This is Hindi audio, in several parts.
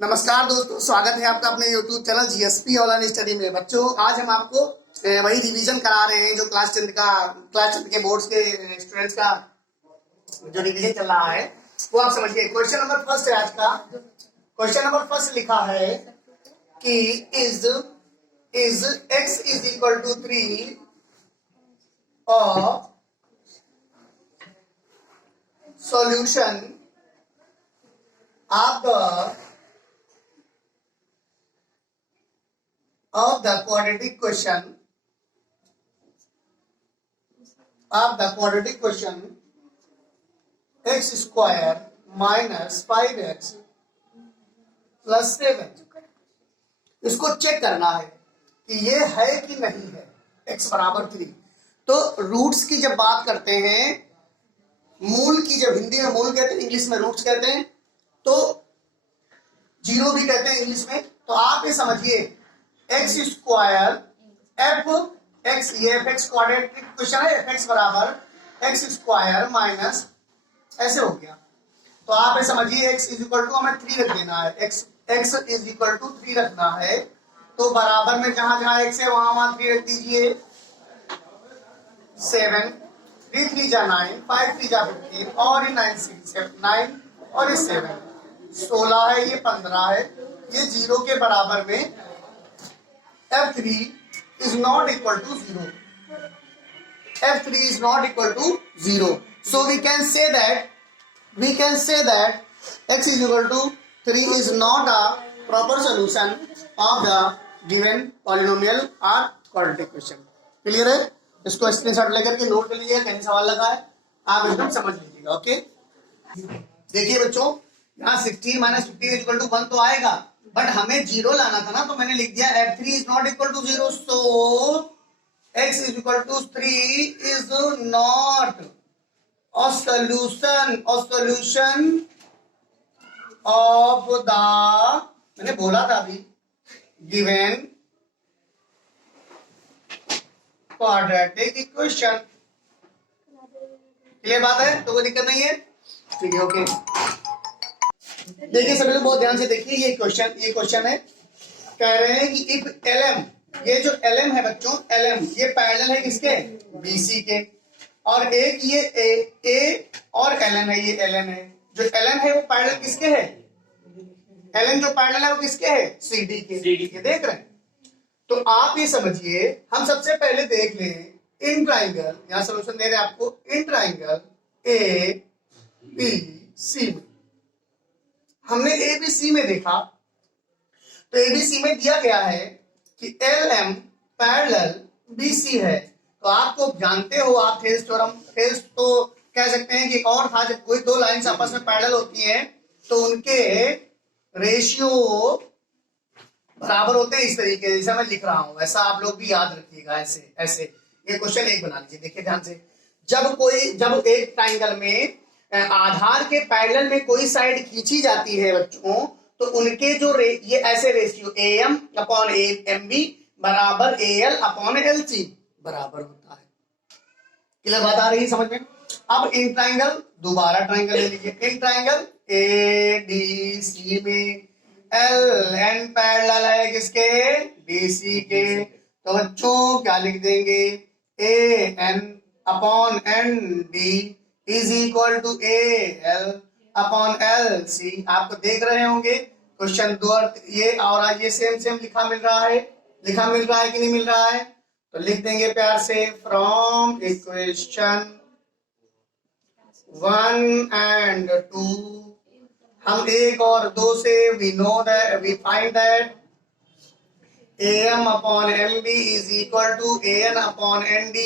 नमस्कार दोस्तों, स्वागत है आपका अपने YouTube channel GSP online study में। बच्चों, आज हम आपको वही रिवीजन करा रहे हैं जो क्लास 10 के बोर्ड्स के स्टूडेंट्स का जो रिवीजन चल रहा है वो आप समझिए। क्वेश्चन नंबर फर्स्ट है आज का। क्वेश्चन नंबर फर्स्ट लिखा है कि is x is equal to 3 और solution of the quadratic question x square minus 5x plus 7। इसको चेक करना है कि ये है कि नहीं है x बराबर 3। तो रूट्स की जब बात करते हैं, मूल की जब हिंदी में मूल कहते हैं, इंग्लिश में रूट्स कहते हैं, तो जीरो भी कहते हैं इंग्लिश में। तो आप ये समझिए एक्स स्क्वायर एफ एक्स, ये एफ एक्स क्वाड्रेटिक क्वेश्चन है, एफ एक्स बराबर एक्स स्क्वायर माइनस ऐसे हो गया। तो आप ये समझिए एक्स इज इक्वल टू हमें 3 रख देना है, एक्स इज इक्वल टू 3 रखना है। तो बराबर में जहां जहां एक्स है वहां वहां 3 रख दीजिए। 7 3 3 जा 9, 5 3 जा 15 और ये 9 6 9 और ये 7 16 है, ये 15 है, ये 0 के बराबर में F3 is not equal to 0. F3 is not equal to 0. So we can say that x is equal to 3 is not a proper solution of the given polynomial or quadratic question. Clear है? इसको स्क्रीनशॉट लेकर के नोट कर लीजिएगा, कहीं सवाल लगा है आप एकदम समझ लीजिएगा। ओके, देखिए बच्चों, यहाँ 16 माइनस 15 इज इक्वल टू 1 तो आएगा, बट हमें 0 लाना था ना, तो मैंने लिख दिया F3 is not equal to 0। So x is equal to 3 is not a solution of the, मैंने बोला था अभी, given quadratic equation। क्लियर बात है? तो कोई दिक्कत नहीं है, ठीक है। ओके, देखिए सभी लोग बहुत ध्यान से देखिए। ये क्वेश्चन है, कह रहे हैं कि इफ LM, ये जो LM है बच्चों, LM ये पैरेलल है किसके? BC के। और एक ये A और LN है, ये LN है। जो LN है वो पैरेलल किसके है? LN जो पैरेलल है वो किसके है? CD के। ये देख रहे हैं? तो आप ये समझिए, हम सबसे पहले देख लें इन ट्राइंगल, यहां सोल्यूशन दे रहे हैं आपको, इन ट्राइंगल ABC में हमने ABC में देखा, तो ABC में दिया गया है कि LM पैरेलल BC है। तो आपको जानते हो आप थेल्स थ्योरम, थेल्स तो कह सकते हैं कि एक और था, जब कोई दो लाइंस आपस में पैरेलल होती हैं तो उनके रेशियो बराबर होते हैं। इस तरीके से जैसा मैं लिख रहा हूं वैसा आप लोग भी याद रखिएगा। ऐसे ऐसे ये क्वेश्चन एक बना लीजिए। देखिए ध्यान से, जब एक ट्राइंगल में आधार के पैरेलल में कोई साइड खींची जाती है बच्चों, तो उनके जो ये ऐसे रेशियो AM अपॉन MB बराबर AL अपॉन LC बराबर होता है। क्लियर बात आ रही है समझ में? अब इन ट्राइंगल, दोबारा ट्राइंगल ले लीजिए, इन ट्राइंगल ADC में LN पैरेलल है किसके? DC के। तो बच्चों क्या लिख देंगे? AN upon ND is equal to AL upon LC। आपको देख रहे होंगे क्वेश्चन 2 ये और ये सेम लिखा मिल रहा है कि नहीं मिल रहा है? तो लिख देंगे प्यार से, फ्रॉम इक्वेशन 1 एंड 2 हम 1 और 2 से we find that AM upon MB is equal to AN upon ND।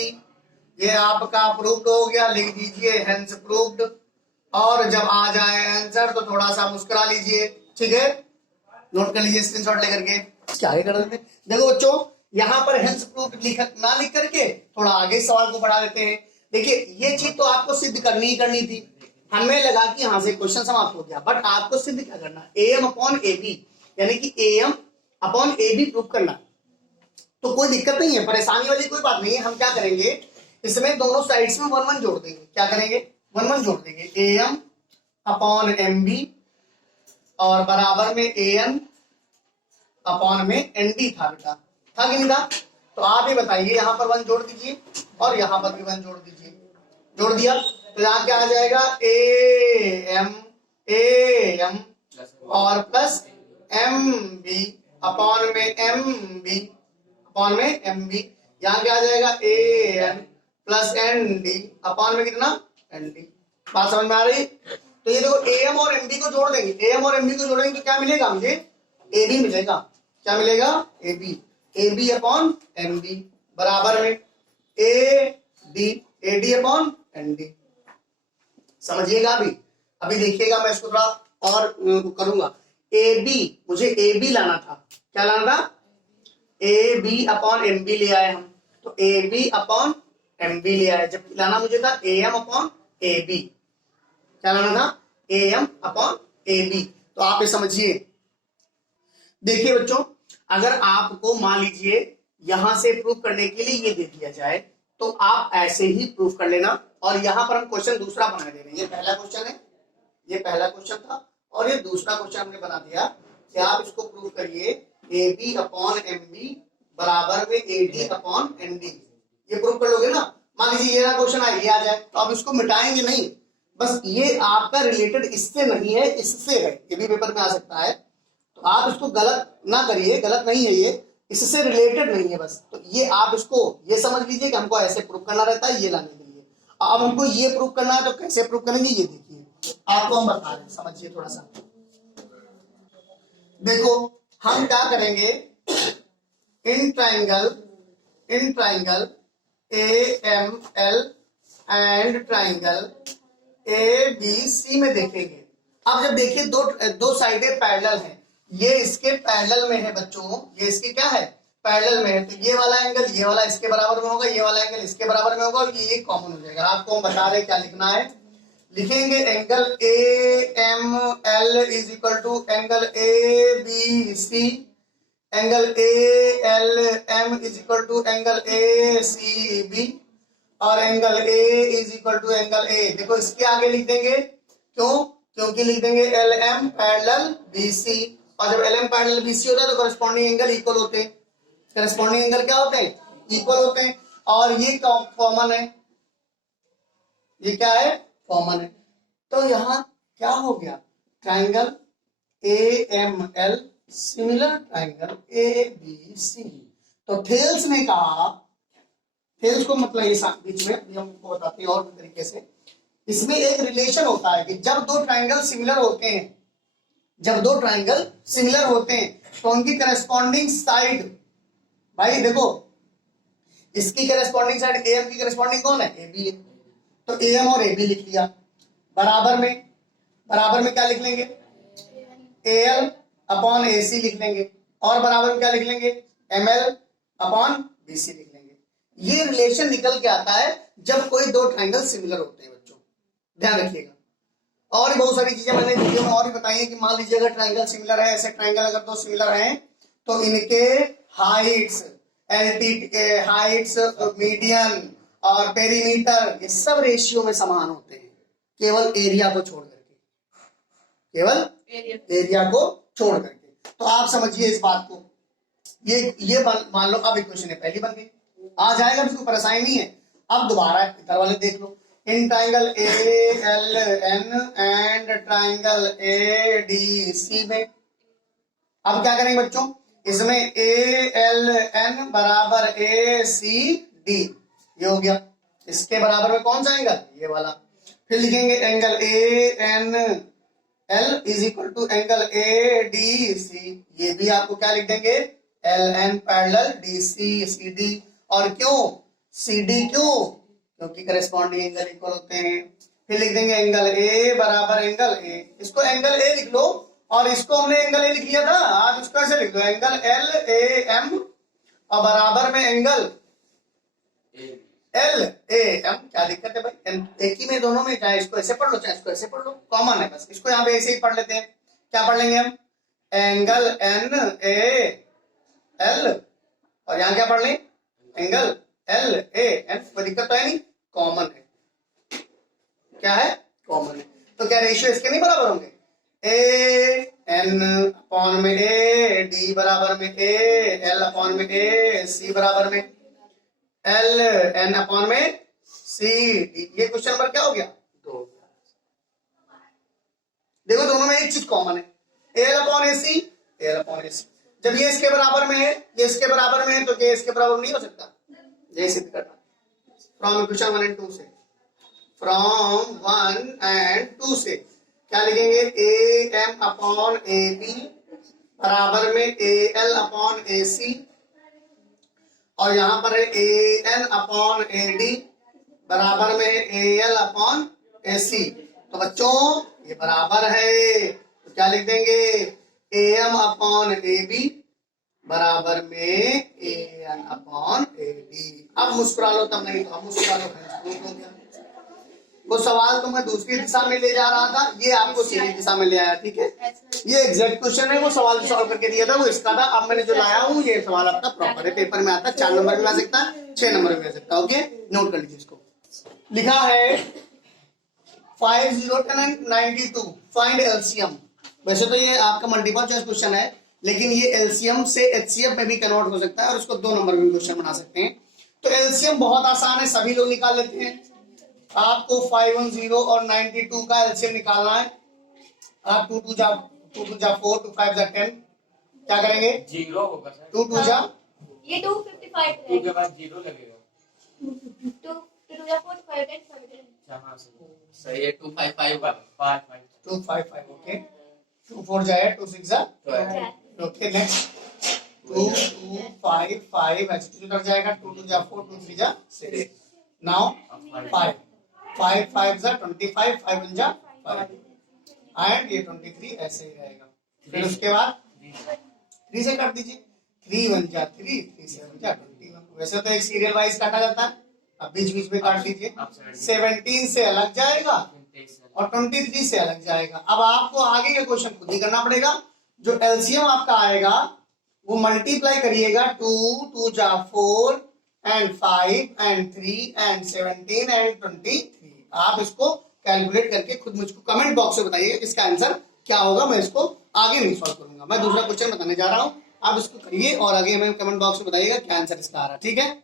ये आपका प्रूव्ड हो गया, लिख दीजिए हेंस प्रूव्ड। और जब आ जाए आंसर तो थोड़ा सा मुस्कुरा लीजिए, ठीक है? नोट कर लीजिए स्क्रीनशॉट लेकर के। क्या है कर देते? देखो बच्चों, यहाँ पर हेंस प्रूव्ड ना लिख करके थोड़ा आगे सवाल को बढ़ा देते हैं। देखिए ये चीज तो आपको सिद्ध करनी थी, हमें लगा कि यहाँ से क्वेश्चन समाप्त हो गया, बट आपको सिद्ध क्या करना? AM अपॉन AB यानी कि AM अपॉन AB प्रूव करना। तो कोई दिक्कत नहीं है, परेशानी वाली कोई बात नहीं है। हम क्या करेंगे, इसमें दोनों साइड्स में 1 1 जोड़ देंगे। क्या करेंगे? 1 1 जोड़ देंगे। AM अपॉन MB और बराबर में an अपॉन में nd था बेटा, था कि नहीं था? तो आप ये बताइए, यहाँ पर 1 जोड़ दीजिए और यहाँ पर भी 1 जोड़ दीजिए। जोड़ दिया तो यहाँ क्या आ जाएगा, am और प्लस mb अपॉन में mb अपॉन में mb। यहाँ क्या आ जाएगा, an प्लस nd अपॉन में कितना, nd। बात समझ में आ रही? तो ये देखो am और mb को जोड़ देंगे, am और mb को जोड़ेंगे तो क्या मिलेगा मुझे, ab मिलेगा। क्या मिलेगा, ab अपॉन mb बराबर में ad अपॉन nd। समझिएगा अभी देखिएगा, मैं इसको थोड़ा और करूंगा। मुझे ab लाना था, क्या लाना था, ab अपॉन mb ले आए हम, तो ab अपॉन mb ले आए, जबकि लाना मुझे था am अपॉन ab। क्या लाना था, am अपॉन ab। तो आप ये समझिए, देखिए बच्चों, अगर आपको मान लीजिए यहां से प्रूफ करने के लिए ये दे दिया जाए तो आप ऐसे ही प्रूफ कर लेना। और यहां पर हम क्वेश्चन दूसरा बना दे रहे हैं, ये पहला क्वेश्चन है, ये पहला क्वेश्चन था और ये दूसरा क्वेश्चन हमने बना दिया कि आप इसको प्रूफ करिए ab अपॉन mb बराबर में ad अपॉन nd। ये प्रूफ कर लोगे ना। मान लीजिए ये ना क्वेश्चन ये आ जाए तो आप इसको मिटाएंगे नहीं, बस ये आपका रिलेटेड इससे नहीं है, इससे है, ये भी पेपर में आ सकता है। तो आप इसको गलत ना करिए, गलत नहीं है, ये इससे रिलेटेड नहीं है बस। तो ये आप इसको ये समझ लीजिए कि हमको ऐसे प्रूफ करना रहता है ये लाने के लिए। अब हमको ये प्रूफ करना है तो कैसे प्रूफ करेंगे, ये देखिए आपको हम बता रहे हैं, समझिए थोड़ा सा। देखो हम क्या करेंगे, in triangle AML and triangle ABC में देखेंगे। अब जब देखिए दो साइडें पैरेलल हैं, ये इसके पैरेलल में है बच्चों, ये इसके क्या है, पैरेलल में है, तो ये वाला एंगल ये वाला इसके बराबर में होगा, ये वाला एंगल इसके बराबर में होगा और ये कॉमन हो जाएगा। आपको हम बता रहे क्या लिखना है, लिखेंगे angle AML is equal to angle ABC, angle ALM is equal to angle ACB और angle A is equal to angle A। देखो इसके आगे लिख देंगे, क्यों, क्योंकि लिख देंगे LM पैरेलल BC, और जब LM पैरेलल BC होता है तो करस्पॉन्डिंग एंगल इक्वल होते हैं। करस्पॉन्डिंग एंगल क्या होते हैं, इक्वल होते हैं। और ये कॉमन है, ये क्या है, कॉमन है। तो यहां क्या हो गया, triangle AML similar triangle ABC। तो थेल्स ने कहा, थेल्स को मतलब ये बीच में हमको बताते हैं और भी तरीके से, इसमें एक रिलेशन होता है कि जब दो ट्राइंगल सिमिलर होते हैं, जब दो ट्राइंगल सिमिलर होते हैं तो उनकी करस्पॉन्डिंग साइड, भाई देखो इसकी करस्पॉन्डिंग साइड AM की करस्पॉन्डिंग कौन है, AB है, तो AM और AB लिख लिया। बराबर में क्या लिख लेंगे, AL अपॉन AC लिख लेंगे, और बराबर में क्या लिख लेंगे, ML अपॉन BC लिख लेंगे। ये रिलेशन निकल के आता है जब कोई दो ट्राइंगल सिमिलर होते हैं बच्चों, ध्यान रखिएगा। और भी बहुत सारी चीजें मैंने वीडियो में और भी बताई है कि मान लीजिए अगर ट्राइंगल सिमिलर है, ऐसे ट्राइंगल अगर दो सिमिलर हैं तो इनके हाइट्स, हाइट्स, मीडियन और पेरीमीटर ये सब रेशियो में समान होते हैं, केवल एरिया को छोड़ करके, केवल एरिया को छोड़ करके। तो आप समझिए इस बात को, ये मान लो अब इक्वेशन है पहली बन गई, आ जाएगा, बिल्कुल परेशानी नहीं है। अब दोबारा इधर वाले देख लो, इन triangle ALN and triangle ADC में अब क्या करेंगे बच्चों, इसमें ALN बराबर ACD, ये हो गया, इसके बराबर में कौन सा एंगल, ये वाला। फिर लिखेंगे angle ANL is equal to angle ADC, ये भी आपको क्या लिख देंगे, LN पैरेलल DC CD। और क्यों CD, क्यों, क्योंकि करस्पॉन्डिंग एंगल इक्वल होते हैं। फिर लिख देंगे एंगल A बराबर एंगल A, इसको एंगल A लिख लो और इसको हमने एंगल A लिख लिया था, आप इसको ऐसे लिख दो एंगल LAM और बराबर में एंगल LAM। क्या दिक्कत है भाई, एक ही में दोनों में, चाहे इसको ऐसे पढ़ लो चाहे इसको ऐसे पढ़ लो, कॉमन है बस, इसको यहाँ पे ऐसे ही पढ़ लेते हैं। क्या पढ़ लेंगे हम, एंगल NAL और यहाँ क्या पढ़ लें, एंगल LAN। कोई दिक्कत तो है नहीं, कॉमन है, क्या है, कॉमन है। तो क्या रेशियो इसके नहीं बराबर होंगे, ए एन अपॉन में ए, डी बराबर में ए, एल अपॉन में ए, सी बराबर में एल एन अपॉन में सी। ये क्वेश्चन नंबर क्या हो गया? 2। देखो दोनों में एक चीज कॉमन है, एल अपॉन ए सी, एल अपॉन ए सी। जब ये इसके बराबर में है, ये इसके बराबर में है, तो ये इसके बराबर नहीं हो सकता। ये सिद्ध करना फ्रॉम इक्वेशन 1 एंड 2 से, फ्रॉम 1 एंड 2 से क्या लिखेंगे? A M upon A B बराबर में ए एल अपॉन ए सी, और यहां पर है ए एन अपॉन ए डी बराबर में ए एल अपॉन ए सी। तो बच्चों ये बराबर है, तो क्या लिख देंगे? A M upon A B बराबर में A N upon A D. अब मुस्कुरा लो, तब नहीं तो अब मुस्कुरा लो। वो सवाल तो मैं दूसरी दिशा में ले जा रहा था, ये आपको सीधी दिशा में ले आया। ठीक है, ये एग्जैक्ट क्वेश्चन है, वो सवाल जो सॉल्व करके दिया था वो इसका था। अब मैंने जो लाया हूँ ये सवाल आपका प्रॉपर है, पेपर में आता है। 4 नंबर में आ सकता है, 6 नंबर में आ सकता है। ओके, नोट कर लीजिए इसको। लिखा है 5092 फाइंड एलसीएम। वैसे तो ये आपका मल्टीपल चॉइस क्वेश्चन है, लेकिन ये एलसीएम से एचसीएफ में भी कन्वर्ट हो सकता है और उसको 2 नंबर में क्वेश्चन बना सकते हैं। तो एलसीएम बहुत आसान है, सभी लोग निकाल लेते हैं। आपको 510 और 92 का एलसीएम निकालना है। आप 2 2 जा 4, 2 5 जा 10, क्या करेंगे? 0 होगा सर। 2 2 जा ये 255 है, 2 के बाद 0 लगेगा। 2 2 जा 4 5 10 5 हां सही है। 255 का 5 255। ओके, 2 4 जाए, 2 6 जा 12। ओके, नेक्स्ट 2 2 5 5 ऐसे उधर जाएगा। 2 2 जा 4, 2 3 जा 6। नाउ 5 5 5 जा 25, 5 1 जा 5 एंड ये 23 ऐसे ही रहेगा। फिर उसके बाद 3 से काट दीजिए। 3 1 जा 3, 3 7 जा 21। वैसे तो एक सीरियल वाइज काटा जाता है, अब बीच बीच में काट दीजिए। 17 से अलग जाएगा और 23 से अलग जाएगा। अब आपको आगे का क्वेश्चन खुद ही करना पड़ेगा। जो एलसीएम आपका आएगा वो मल्टीप्लाई करिएगा। 2 2 जा 4 एंड 5 एंड 3 एंड 17 एंड 23। आप इसको कैलकुलेट करके खुद मुझको कमेंट बॉक्स में बताइए इसका आंसर क्या होगा। मैं इसको आगे नहीं सॉल्व करूंगा, मैं दूसरा क्वेश्चन बताने जा रहा हूं। आप इसको करिए और आगे हमें कमेंट बॉक्स में बताइएगा क्या आंसर इसका आ रहा है। ठीक है,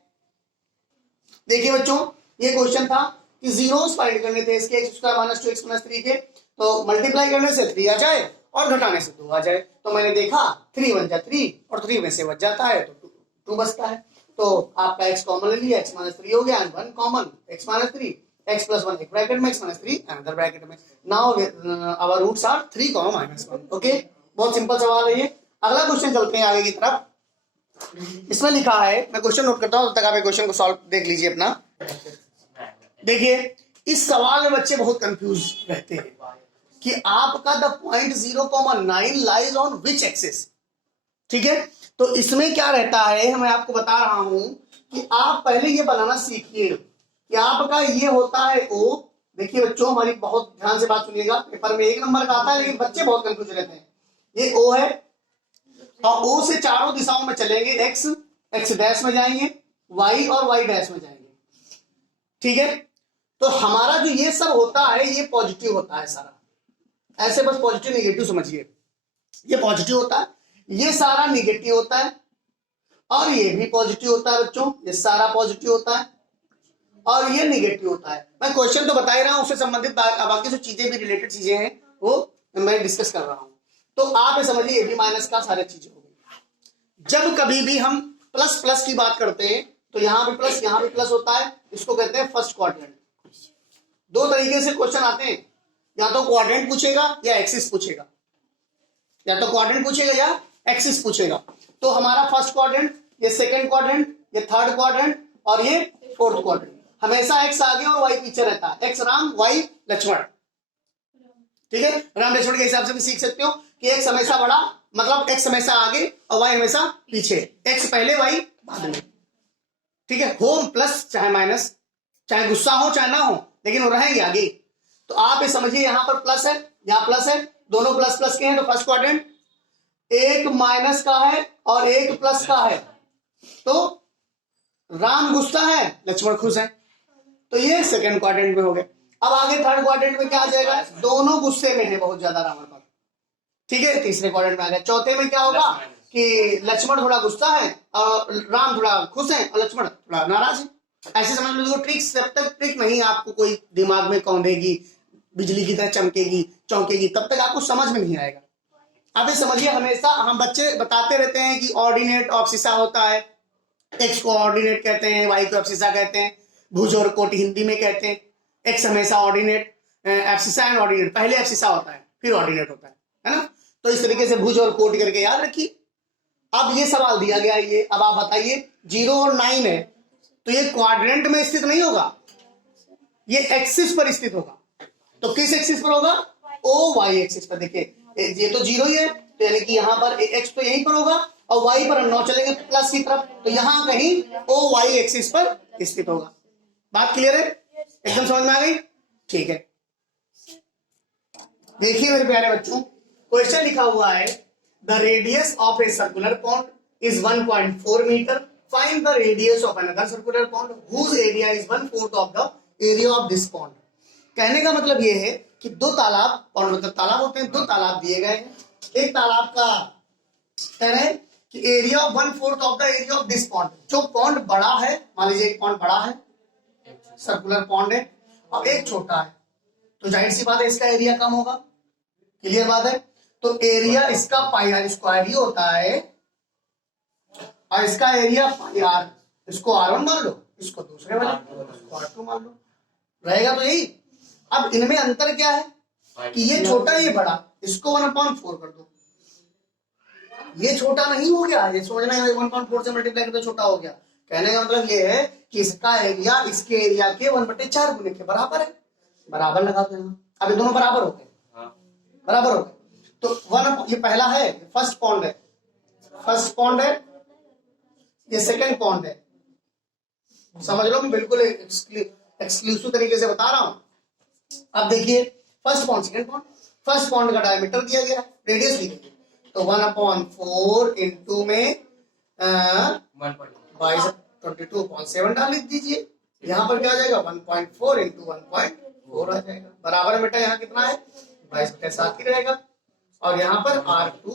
देखिए बच्चों, ये क्वेश्चन था कि जीरोस फाइंड करने थे इसके, x² - 2x - 3 के। तो मल्टीप्लाई करने से 3 आ जाए और घटाने से 2 आ जाए। तो मैंने देखा 3 1 जा 3 और 3 में से बच जाता है तो 2 बचता है। तो आपका x कॉमन ले लिया, x - 3 हो गया एंड 1 कॉमन, x - 3, x + 1 एक ब्रैकेट में, x - 3 अनदर ब्रैकेट में। Now our roots are 3, -1। Okay, बहुत सिंपल सवाल है ये। अगला क्वेश्चन चलते हैं आगे की तरफ। इसमें लिखा है, मैं क्वेश्चन नोट करता हूं तब तक आप क्वेश्चन को सॉल्व देख लीजिए अपना। देखिए इस सवाल में बच्चे बहुत कंफ्यूज रहते हैं कि आपका the point 0,9 lies on which axis. ठीक है, तो इसमें क्या रहता है, मैं आपको बता रहा हूं कि आप पहले ये बनाना सीखिए कि आपका ये होता है O। देखिए बच्चों, हमारी बहुत ध्यान से बात सुनिएगा, पेपर में 1 नंबर का आता है लेकिन बच्चे बहुत कंफ्यूज रहते हैं। ये O है और O से चारों दिशाओं में चलेंगे, x डैश में जाएंगे, y और y डैश में जाएंगे। ठीक है, तो हमारा जो ये सब होता है ये पॉजिटिव होता है सारा। ऐसे बस पॉजिटिव निगेटिव समझिए, ये पॉजिटिव होता है, ये सारा निगेटिव होता है और ये भी पॉजिटिव होता है बच्चों, ये सारा पॉजिटिव होता है और ये निगेटिव होता है। मैं क्वेश्चन तो बता ही रहा हूं, उससे संबंधित बाकी जो चीजें भी रिलेटेड चीजें हैं वो मैं डिस्कस कर रहा हूं। तो आप ये समझिए ये भी माइनस का सारी चीजें हो गई। जब कभी भी हम प्लस प्लस की बात करते हैं तो यहां भी प्लस यहां भी प्लस होता है, इसको कहते हैं फर्स्ट क्वाड्रेंट। 2 तरीके से क्वेश्चन आते हैं, या तो क्वाड्रेंट पूछेगा या एक्सिस पूछेगा, या तो क्वाड्रेंट पूछेगा या एक्सिस पूछेगा। तो हमारा फर्स्ट क्वाड्रेंट, ये सेकंड क्वाड्रेंट, ये थर्ड क्वाड्रेंट और ये फोर्थ क्वाड्रेंट। हमेशा एक्स आगे और वाई पीछे रहता है, एक्स राम वाई लक्ष्मण। ठीक है, राम लक्ष्मण के हिसाब से भी सीख सकते हो कि एक्स हमेशा बड़ा, मतलब एक्स हमेशा आगे और वाई हमेशा पीछे, एक्स पहले वाई बाद में। ठीक है, होम प्लस चाहे माइनस, चाहे गुस्सा हो चाहे ना हो, लेकिन वो रहेंगे आगे। तो आप ये समझिए यहां पर प्लस है, यहां प्लस है, दोनों प्लस प्लस के हैं। तो फर्स्ट क्वाड्रेंट एक माइनस का है और एक प्लस का है, तो राम गुस्सा है लक्ष्मण खुश है, तो ये सेकंड क्वाड्रेंट में हो गए। अब आगे थर्ड क्वाड्रेंट में क्या आ जाएगा, दोनों गुस्से में है बहुत ज्यादा रावण पर, ठीक है, तीसरे क्वाड्रेंट में आ गया। चौथे में क्या होगा कि लक्ष्मण थोड़ा गुस्सा है और राम थोड़ा खुश है और लक्ष्मण थोड़ा नाराज है। ऐसे समझ लो ट्रिक, जब तक ट्रिक नहीं आपको कोई दिमाग में कौंधेगी, बिजली की तरह चमकेगी चौंकेगी, तब तक आपको समझ में नहीं आएगा। अब ये समझिए, हमेशा हम बच्चे बताते रहते हैं कि ऑर्डिनेट ऑब्सिसा होता है, एक्स को ऑर्डिनेट कहते हैं, वाई को एब्सिसा कहते हैं, भुज और कोटि हिंदी में कहते हैं। एक्स हमेशा ऑर्डिनेट, एब्सिसा एंड ऑर्डिनेट, पहले एब्सिसा होता है फिर ऑर्डिनेट होता है ना। तो इस तरीके से भुज और कोटि करके याद रखिए। अब ये सवाल दिया गया, ये अब आप बताइए 0 और 9 है तो ये क्वाड्रेंट में स्थित नहीं होगा, ये एक्सिस पर स्थित होगा। तो किस एक्सिस पर होगा? ओ वाई एक्सिस पर। देखिए ये तो 0 ही है, तो यानी कि यहाँ पर एक्स तो यहीं पर होगा और वाई पर हम 9 चलेंगे प्लस की तरफ, तो यहाँ कहीं ओ वाई एक्सिस पर स्थित होगा। बात क्लियर है? एकदम समझ में आ गई? ठीक है, देखिए मेरे प्यारे बच्चों, क्वेश्चन लिखा हुआ है the radius of a circular pond is 1.4 metre, find the radius of another circular pond whose area is 1/4 of the area of this pond. कहने का मतलब ये है कि दो तालाब, पॉन्ड मतलब तालाब होते हैं, दो तालाब दिए गए हैं। एक तालाब का कह रहे हैं कि area of 1/4 of the area of this pond. जो पॉन्ड बड़ा है, मान लीजिए एक पॉन्ड बड़ा है, सर्कुलर पॉन्ड है, और एक छोटा है, तो जाहिर सी बात है इसका एरिया कम होगा। क्लियर बात है? तो एरिया इसका पाई आर स्क्वायर ही होता है और इसका एरिया पाई आर, इसको R1 मान लो, इसको दूसरे वाले इसको R2 मान लो, रहेगा तो यही। अब इनमें अंतर क्या है कि ये छोटा ये बड़ा, इसको 1/4 कर दो, ये छोटा नहीं हो गया, ये समझना है 1/4 से मल्टीप्लाई करके छोटा हो गया। कहने का मतलब ये है कि इसका एरिया इसके एरिया के 1/4 गुने के बराबर है। बराबर लगा देना, अब ये दोनों बराबर हो गए, बराबर हो गए। तो ये पहला है, फर्स्ट पॉन्ड है, फर्स्ट पॉन्ड है, ये सेकंड पॉन्ड है। समझ लो, मैं बिल्कुल एक्सक्लूसिव तरीके से बता रहा हूं। अब देखिए first pond second pond, first pond का डायमीटर दिया गया है, रेडियस दी गई है, तो 1/4 इंटू में 22.7 डाल दीजिए। यहाँ पर क्या आ जाएगा 1.4 इंटू 1.4 आ जाएगा। बराबर बेटा यहाँ कितना है 22/7 ही रहेगा, और यहाँ पर R2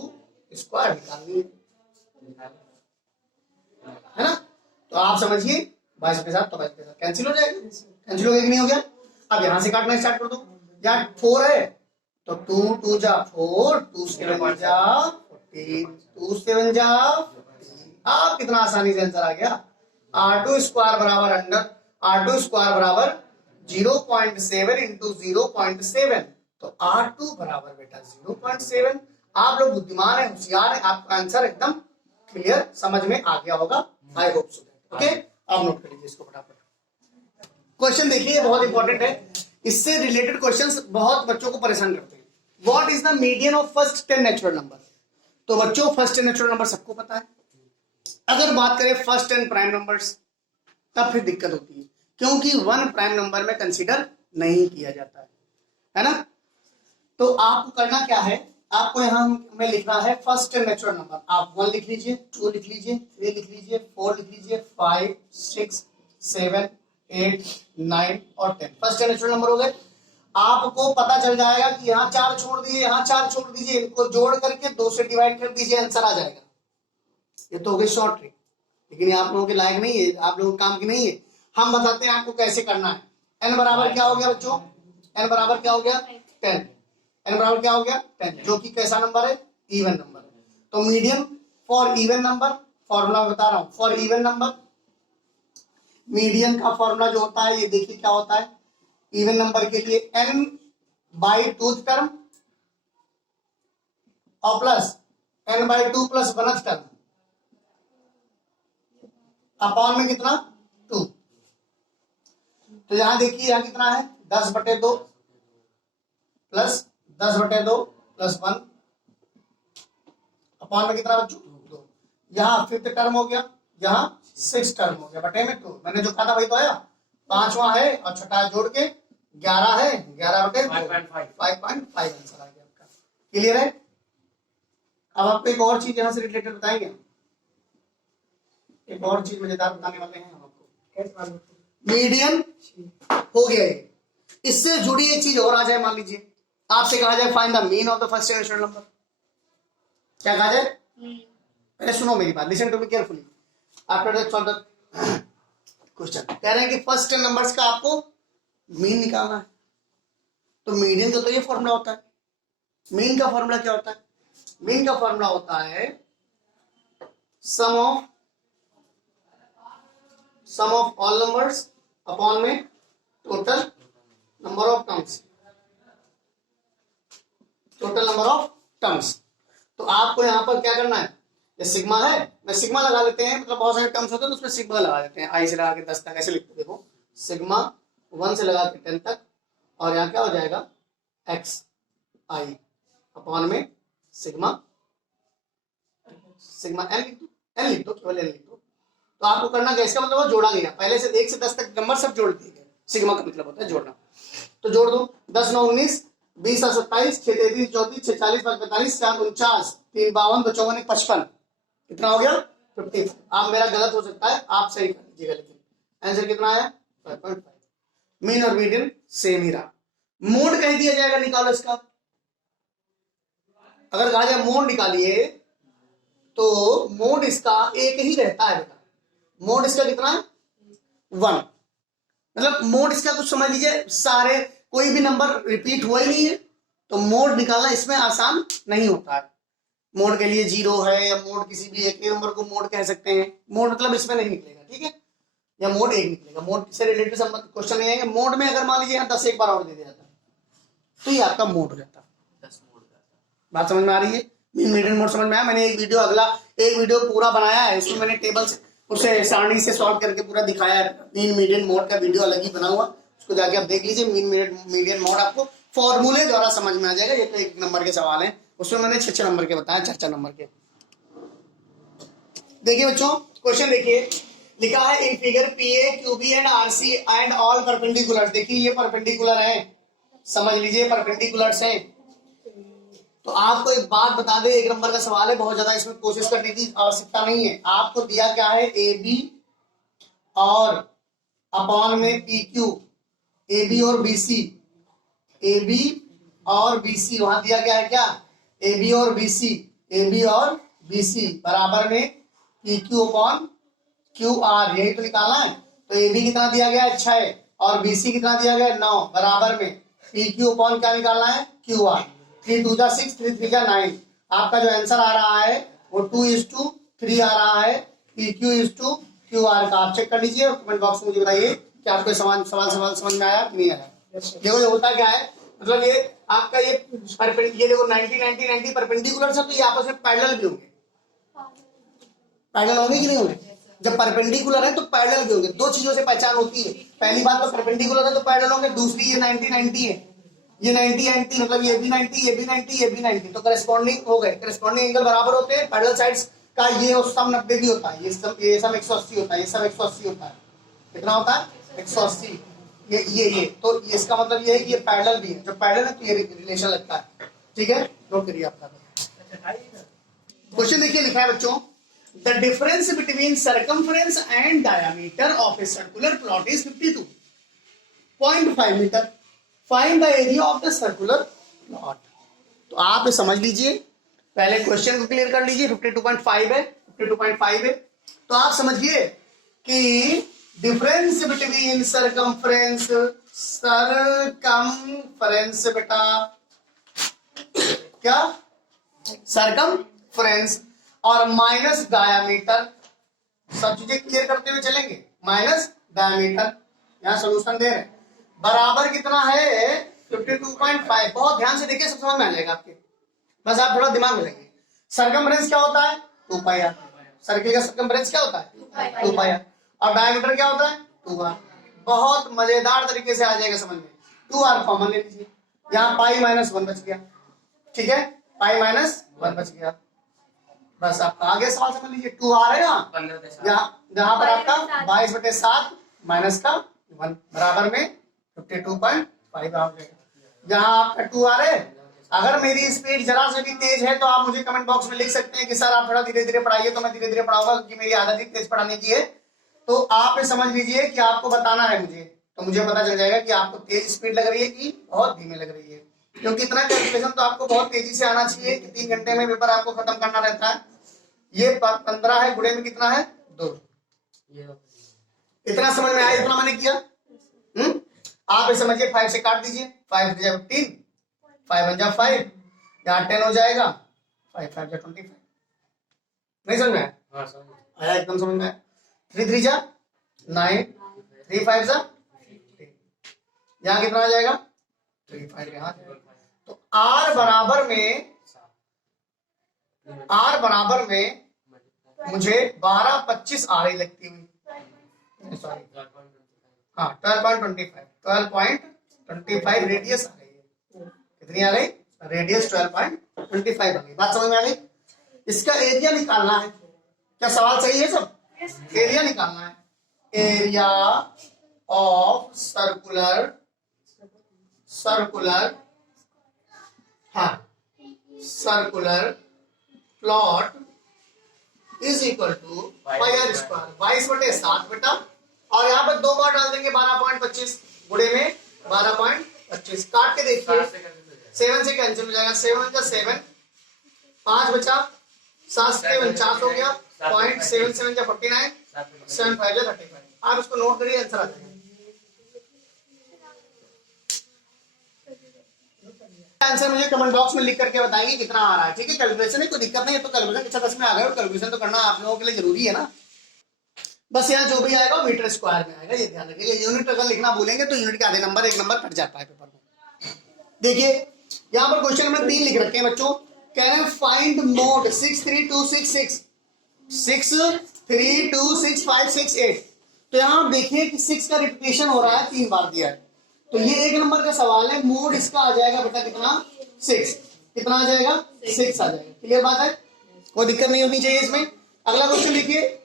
स्क्वायर निकालनी है ना। तो आप समझिए 22/7 तो 22/7 कैंसिल हो जाएगा, कैंसिल हो गया कि नहीं हो गया। अब यहाँ से काटना स्टार्ट कर दो, यहाँ 4 है तो 2 2 जा 4, 2 7 जा 14, 2 7 जा 14। आप कितना आसानी से आंसर आ गया। R2 स्क्वायर बराबर अंडर R2 स्क्वायर बराबर 0.7 इंटू 0.7, तो R2 बराबर बेटा 0.7। आप लोग बुद्धिमान है, होशियार है, आपका आंसर एकदम क्लियर समझ में आ गया होगा। I hope so. ओके, आप नोट कर लीजिए इसको फटाफट। क्वेश्चन देखिए, बहुत इंपॉर्टेंट है, इससे रिलेटेड क्वेश्चंस बहुत बच्चों को परेशान करते हैं। What is the median of first 10 natural number? तो बच्चों फर्स्ट 10 नेचुरल नंबर सबको पता है। अगर बात करें फर्स्ट 10 प्राइम नंबर्स, तब फिर दिक्कत होती है, क्योंकि 1 प्राइम नंबर में कंसीडर नहीं किया जाता है ना। तो आपको करना क्या है, आपको यहाँ में लिखना है फर्स्ट 10 नेचुरल नंबर। आप 1 लिख लीजिए, 2 लिख लीजिए, 3 लिख लीजिए, 4 लिख लीजिए, 5 6 7 8 9 और 10 फर्स्ट 10 नेचुरल नंबर हो गए। आपको पता चल जाएगा कि यहाँ 4 छोड़ दीजिए, यहाँ 4 छोड़ दीजिए, इनको जोड़ करके 2 से डिवाइड कर दीजिए, आंसर आ जाएगा। ये तो हो गई शॉर्ट ट्रिक, लेकिन ये आप लोगों के लायक नहीं है, आप लोगों के काम की नहीं है। हम बताते हैं आपको कैसे करना है। n बराबर क्या हो गया बच्चों? n बराबर क्या हो गया 10। n बराबर क्या हो गया 10, जो कि कैसा नंबर है? इवन नंबर है। तो medium for even number, formula बता रहा हूं, फॉर इवन नंबर मीडियन का फॉर्मूला जो होता है, ये देखिए क्या होता है। इवन नंबर के लिए n/2 टर्म और plus n/2 plus 1th term upon में कितना 2। तो यहां देखिए यहां कितना है 10/2 प्लस 10/2 प्लस 1 अपॉन में कितना बच्चों 2। यहाँ 5th टर्म हो गया, यहाँ 6 टर्म हो गया, बटे में 2। मैंने जो कहा था वही तो आया, 5वां है और छठा जोड़ के 11 है, 11/2 5.5 आंसर आ गया आपका। क्लियर है? अब आपको एक और चीज यहाँ से रिलेटेड बताएंगे, एक और चीज मजेदार बताने वाले हैं हम आपको। मीडियन हो गया है, इससे जुड़ी एक चीज और आ जाए। मान लीजिए आपसे कहा जाए find the mean of the first natural number, क्या कहा जाए? हम्म, पहले सुनो मेरी बात, listen to me carefully. After solve the question कह रहे हैं कि फर्स्ट 10 नंबर्स का आपको मीन निकालना है। तो मीडियन का तो ये फॉर्मूला होता है। मीन का फॉर्मूला क्या होता है? मीन का फॉर्मूला होता है सम ऑफ ऑल नंबर्स अपॉन में total number of terms. Total number of terms. तो आपको यहां पर क्या करना है, ये सिग्मा है, मैं सिग्मा लगा लेते हैं, मतलब बहुत सारे टर्म्स होते हैं तो उसमें सिग्मा लगा देते हैं। आई से लगा के 10 तक ऐसे लिखते हैं। देखो सिग्मा 1 से लगा के 10 तक, और यहाँ क्या हो जाएगा एक्स आई अपॉन में सिग्मा एन लिख दो, एन लिख दो, केवल एन लिख दो। तो आपको करना क्या, इसका मतलब वो जोड़ा गया, पहले से 1 से 10 तक नंबर सब जोड़ दिए गए। सिग्मा का मतलब होता है जोड़ना। तो जोड़ दो, 10 9 19, 20 7 27, 6 33 34, 6 40 5 45, 4 49, 3 52, 2 54, 55, कितना हो गया 50। आप मेरा गलत हो सकता है, आप सही कर लीजिएगा, लेकिन आंसर कितना आया 5.5। मीन और मीडियन सेम ही रहा। मोड कह दिया जाएगा, निकालो इसका। अगर कहा जाए मोड निकालिए तो मोड इसका एक ही रहता है बेटा। मोड इसका कितना है 1। मतलब मोड इसका कुछ समझ लीजिए, सारे कोई भी नंबर रिपीट हुआ ही नहीं है, तो मोड निकालना इसमें आसान नहीं होता है। मोड के लिए 0 है, या मोड किसी भी एक नंबर को मोड कह सकते हैं। मोड मतलब इसमें नहीं निकलेगा, ठीक है, या मोड 1 निकलेगा। मोड से रिलेटेड क्वेश्चन नहीं आएंगे। मोड में अगर मान लीजिए यहाँ 10 एक बार और दे दिया जाता तो ये आपका मोड हो जाता। 10 मोड का। बात समझ में आ रही है? मीडियन मोड समझ में आया? मैंने एक वीडियो पूरा बनाया है, इसमें मैंने टेबल से उसे सारणी से सॉल्व करके पूरा दिखाया है। मीन मीडियन मोड का वीडियो अलग ही बना हुआ, उसको जाके आप देख लीजिए। मीडियन मोड आपको फॉर्मूले द्वारा समझ में आ जाएगा। ये तो 1 नंबर के सवाल है, उसमें मैंने 6 नंबर के बताया, 4 नंबर के। देखिए बच्चों क्वेश्चन देखिए, लिखा है in figure PA QB and RC and all perpendicular. देखिए ये परपेंडिकुलर है, समझ लीजिए परपेंडिकुलर्स हैं। तो आपको एक बात बता दे, 1 नंबर का सवाल है, बहुत ज्यादा इसमें कोशिश करने की आवश्यकता नहीं है। आपको दिया क्या है ए बी और अपॉन में पी क्यू, ए बी और बी सी, ए बी और बी सी, वहां दिया गया है क्या ए बी और बी सी, ए बी और बी सी बराबर में P Q upon Q R, यही तो निकालना है। तो ए बी कितना दिया गया है 6 और बी सी कितना दिया गया है 9, बराबर में पी क्यू अपॉन क्या निकालना है क्यू आर। 3 2 जा 6, 3 3 जा 9। आपका जो आंसर आ रहा है वो 2:3 आ रहा है, P Q is to Q R का। आप चेक कर लीजिए और कमेंट बॉक्स में मुझे बताइए कि आपको सवाल समझ में आया नहीं आया। देखो ये होता क्या है, मतलब ये आपका ये देखो 90 90 90 परपेंडिकुलर है, तो ये आपस में पैरेलल भी होंगे। पैरेलल होंगे कि नहीं होंगे? जब परपेंडिकुलर है तो पैरेलल भी होंगे। 2 चीजों से पहचान होती है, पहली बात तो परपेंडिकुलर है तो पैरेलल होंगे, दूसरी ये 90 90 है, ये 90 90, मतलब ये भी 90 ये भी 90 ये भी 90, तो करस्पॉन्डिंग हो गए। करस्पॉन्डिंग एंगल बराबर होते हैं। पैरेलल साइड्स का ये सम 90 भी होता है, ये सम 180 होता है, ये सब 180 होता है। कितना होता है 180। ये तो इसका मतलब ये है कि ये पैरेलल भी है। जो पैरेलल है तो ये रिलेशन लगता है, ठीक है। नोट करिए आपका क्वेश्चन। देखिए लिखा है बच्चों, the difference between circumference and diameter of a circular plot is 52.5 metre. Find the area of the circular plot. तो आप समझ लीजिए, पहले क्वेश्चन को क्लियर कर लीजिए। 52.5 है, 52.5 है, तो आप समझिए कि डिफरेंस बिटवीन सर्कमफ्रेंस बेटा क्या सर्कमफ्रेंस और माइनस डायामीटर, सब चीजें क्लियर करते हुए चलेंगे। माइनस डायामीटर, यहां सोल्यूशन दे रहे हैं, बराबर कितना है 52.5। बहुत ध्यान से देखिए, सब समझ में आ जाएगा आपके, बस आप थोड़ा दिमाग में लगाइए। सर्कमफ्रेंस क्या होता है 2 पाई आर। सर्किल का सर्कमफ्रेंस क्या होता है 2 पाई आर, और डायमीटर क्या होता है 2 आर। बहुत मजेदार तरीके से आ जाएगा समझ में। 2 आर कॉमन ले लीजिए, यहाँ पाई -1 बच गया, ठीक है, पाई -1 बच गया। बस आपका आगे सवाल समझ लीजिए। 2 आर है यहाँ पर आपका 22/7 माइनस का 1 बराबर में 52.5 आ जाएगा। जहां आपका 2 आर है, अगर मेरी स्पीड जरा से भी तेज है तो आप मुझे कमेंट बॉक्स में लिख सकते हैं कि सर आप थोड़ा धीरे धीरे पढ़ाइए, तो मैं धीरे धीरे पढ़ाऊंगा क्योंकि मेरी आदत ही तेज पढ़ाने की है। तो आप समझ लीजिए कि आपको बताना है मुझे, तो मुझे पता चल जाएगा कि आपको तेज स्पीड लग रही है कि बहुत धीमे लग रही है। क्योंकि इतना कैलकुलेशन तो आपको बहुत तेजी से आना चाहिए कि 3 घंटे में पेपर आपको खत्म करना रहता है। ये 15 है, गुणे में कितना है 2। इतना समझ में आया? इतना मैंने किया। आप ये समझिए 5 से काट दीजिए, 5 15, 5 1 5, यहाँ 10 हो जाएगा, 5 5 25। नहीं समझ में आया? आया, एकदम समझ में आया। 3 3 जा 9, 3 5 जा 15। यहाँ कितना आ जाएगा 3 5 यहाँ। तो R बराबर में मुझे 12 25 आ रही लगती हुई, सॉरी हाँ 12.25 रेडियस आ गई है। कितनी आ गई? रेडियस 12.25 आ गई। बात समझ में आ गई? इसका एरिया निकालना है। क्या सवाल सही है सब? एरिया निकालना है। Area of circular plot is equal to pi square 22/7 बेटा, और यहाँ पर 2 बार डाल देंगे 12.25, गुणे में 12.25। काट के देखिए, 7 से कैंसिल हो जाएगा, 7 का 7, 5 बचा, 7 से 49 हो गया, 0.77 का 49, 7 5 जा 35। आप इसको नोट करिए, आंसर आ जाएगा। आंसर मुझे कमेंट बॉक्स में लिख करके बताएंगे कितना आ रहा है। ठीक है, कैलकुलेशन है, कोई दिक्कत नहीं है। तो कैलकुलेशन अच्छा 10 में आ गया, और कैलकुलेशन तो करना आप लोगों के लिए जरूरी है ना। बस यहाँ जो भी आएगा मीटर स्क्वायर में आएगा, ये ध्यान रखिएगा। यूनिट अगर लिखना भूलेंगे तो यूनिट के आधे नंबर 1 नंबर कट जाता है पेपर में। देखिए यहाँ पर क्वेश्चन नंबर 3 लिख रखे हैं बच्चों। कह रहे हैं फाइंड मोड 63266 तो यहाँ देखिए कि 6 का रिपीटेशन हो रहा है, 3 बार दिया है। तो ये 1 नंबर का सवाल है। मोड इसका आ जाएगा बेटा कितना? 6। कितना आ जाएगा? 6 आ जाएगा। क्लियर बात है, कोई दिक्कत नहीं होनी चाहिए इसमें। अगला क्वेश्चन देखिए,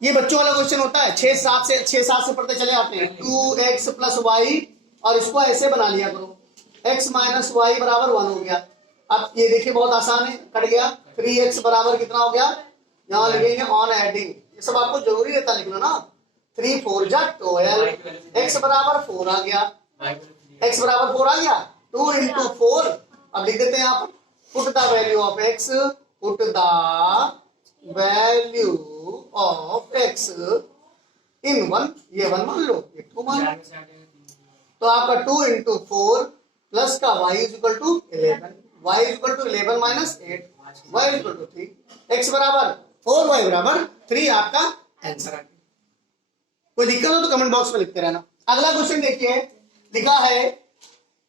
ये बच्चों वाला क्वेश्चन होता है। 6 7 से पढ़ते चले आते हैं। 2x + y, और इसको ऐसे बना लिया करो, x - y = 1 हो गया। अब ये देखिए बहुत आसान है, कट गया। 3x बराबर कितना हो गया? यहाँ लिखेंगे ऑन एडिंग। ये सब आपको जरूरी रहता लिखना ना। 3 4 जा 12, x बराबर 4 आ गया। x बराबर 4 आ गया। 2 × 4, अब लिख देते हैं यहाँ पर, put the value of x, put the value of x इन 1, ये 1 मान लो, ये 2 मान लो। तो आपका 2 × 4 प्लस का y = 11, y = 11 - 8, y = 3, x बराबर 4, y बराबर 3 आपका आंसर है। कोई दिक्कत हो तो कमेंट बॉक्स में लिखते रहना। अगला क्वेश्चन देखिए, लिखा है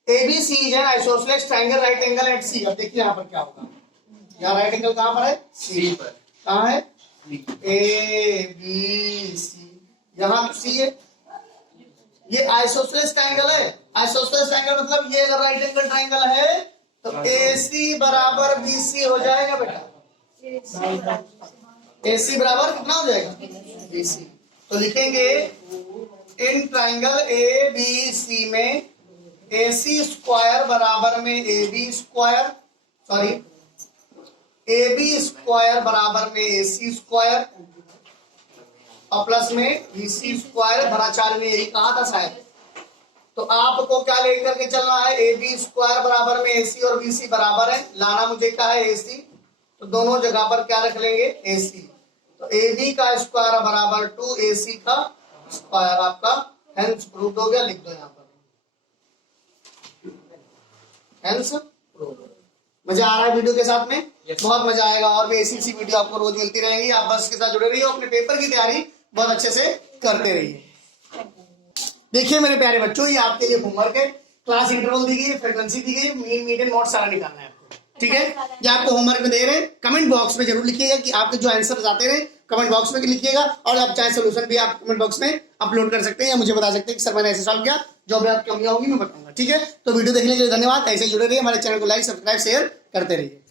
ABC is an isosceles triangle right angle at C। अब देखिए यहाँ पर क्या होगा। यहाँ राइट एंगल कहाँ पर है? C पर। कहाँ है? ABC, यहाँ C है। ये आइसोसेलेस ट्रायंगल है। आइसोसेलेस ट्रायंगल मतलब ये अगर राइट एंगल ट्रायंगल है तो AC बराबर BC हो जाएगा बेटा। AC बराबर कितना हो जाएगा? BC। तो लिखेंगे इन ट्रायंगल ABC में AC स्क्वायर बराबर में AB square, sorry AB square बराबर में AC स्क्वायर, और प्लस में BC स्क्वायर भरा 4 में, यही कहा था शायद। तो आपको क्या लेकर के चलना है? AB स्क्वायर बराबर में AC और BC बराबर है, लाना मुझे क्या है? AC। तो दोनों जगह पर क्या रख लेंगे? AC। तो AB का स्क्वायर बराबर 2AC का स्क्वायर आपका हेंस प्रूव्ड हो गया। लिख दो यहाँ पर, हेंस प्रूव्ड। मजा आ रहा है वीडियो के साथ में? बहुत मजा आएगा। और भी ऐसी वीडियो आपको रोज मिलती रहेगी। आप बस के साथ जुड़े रहिए, अपने पेपर की तैयारी बहुत अच्छे से करते रहिए। देखिए मेरे प्यारे बच्चों, ये आपके लिए होमवर्क है। क्लास इंटरवल दी गई, फ्रीक्वेंसी दी गई, मीन मीडियन मोड सारा निकालना है आपको। ठीक है, ये आपको होमवर्क में दे रहे हैं। कमेंट बॉक्स में जरूर लिखिएगा कि आपके जो आंसर आते रहे, कमेंट बॉक्स में लिखिएगा। और आप चाहे सोल्यूशन भी आप कमेंट बॉक्स में अपलोड कर सकते हैं, या मुझे बता सकते हैं कि सर मैंने ऐसे सॉल्व किया। जो भी आपकी कमियां होंगी मैं बताऊंगा। ठीक है, तो वीडियो देखने के लिए धन्यवाद। ऐसे जुड़े रहिए, हमारे चैनल को लाइक, सब्सक्राइब, शेयर करते रहिए।